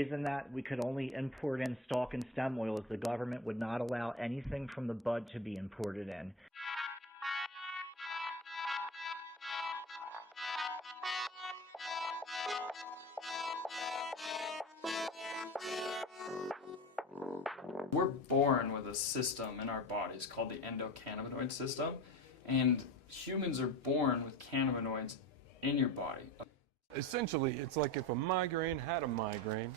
reason that we could only import in stalk and stem oil is the government would not allow anything from the bud to be imported in. We're born with a system in our bodies called the endocannabinoid system, and humans are born with cannabinoids in your body. Essentially, it's like if a migraine had a migraine.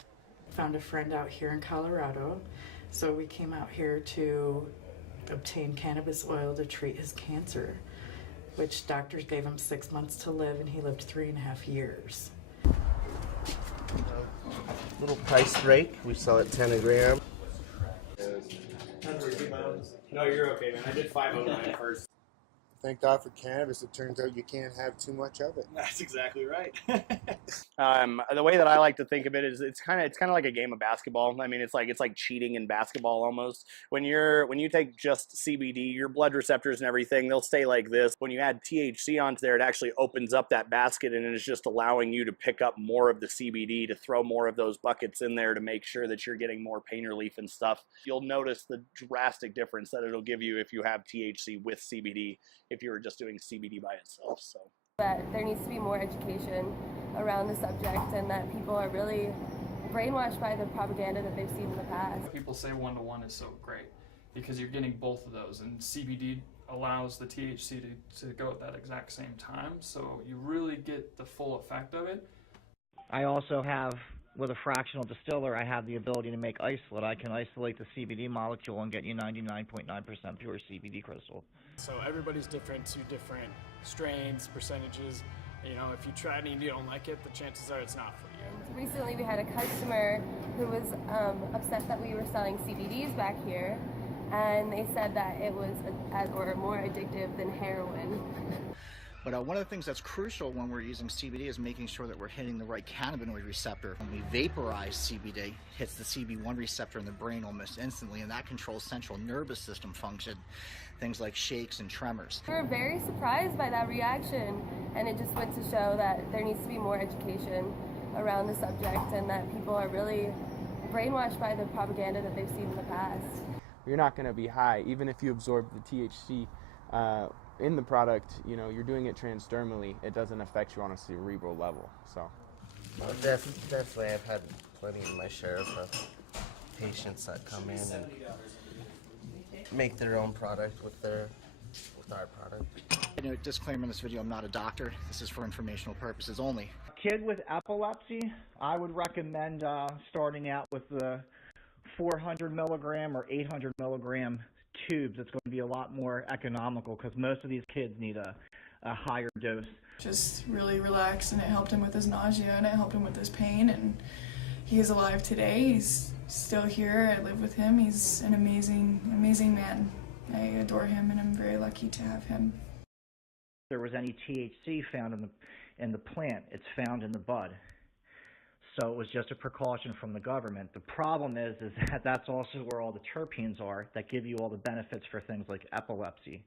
Found a friend out here in Colorado, so we came out here to obtain cannabis oil to treat his cancer, which doctors gave him 6 months to live, and he lived 3.5 years. Little price break. We sell it 10 a gram. No, you're okay, man. I did 509 first. Thank God for cannabis. It turns out you can't have too much of it. That's exactly right. The way that I like to think of it is it's kind of like a game of basketball. I mean, it's like cheating in basketball almost. When you take just CBD, your blood receptors and everything, they'll stay like this. When you add THC onto there, it actually opens up that basket and it is just allowing you to pick up more of the CBD, to throw more of those buckets in there to make sure that you're getting more pain relief and stuff. You'll notice the drastic difference that it'll give you if you have THC with CBD, if you were just doing CBD by itself. So that there needs to be more education around the subject, and that people are really brainwashed by the propaganda that they've seen in the past. People say one-to-one is so great because you're getting both of those, and CBD allows the THC to go at that exact same time, so you really get the full effect of it. I also have, with a fractional distiller, I have the ability to make isolate. I can isolate the CBD molecule and get you 99.9% pure CBD crystal. So everybody's different to different strains, percentages. You know, if you try it and you don't like it, the chances are it's not for you. Recently we had a customer who was upset that we were selling CBDs back here, and they said that it was more addictive than heroin. But one of the things that's crucial when we're using CBD is making sure that we're hitting the right cannabinoid receptor. When we vaporize CBD, it hits the CB1 receptor in the brain almost instantly, and that controls central nervous system function, things like shakes and tremors. We were very surprised by that reaction, and it just went to show that there needs to be more education around the subject, and that people are really brainwashed by the propaganda that they've seen in the past. You're not going to be high, even if you absorb the THC in the product. You know, you're doing it transdermally. It doesn't affect you on a cerebral level. So, Well, definitely, I've had plenty of my share of patients that come in and make their own product with our product. You know, disclaimer in this video: I'm not a doctor. This is for informational purposes only. A kid with epilepsy, I would recommend starting out with the 400 milligram or 800 milligram tubes. It's going to be a lot more economical because most of these kids need a higher dose. Just really relaxed, and it helped him with his nausea, and it helped him with his pain, and he is alive today. He's still here. I live with him. He's an amazing man. I adore him, and I'm very lucky to have him. If there was any THC found in the plant, it's found in the bud. So it was just a precaution from the government. The problem is that that's also where all the terpenes are that give you all the benefits for things like epilepsy.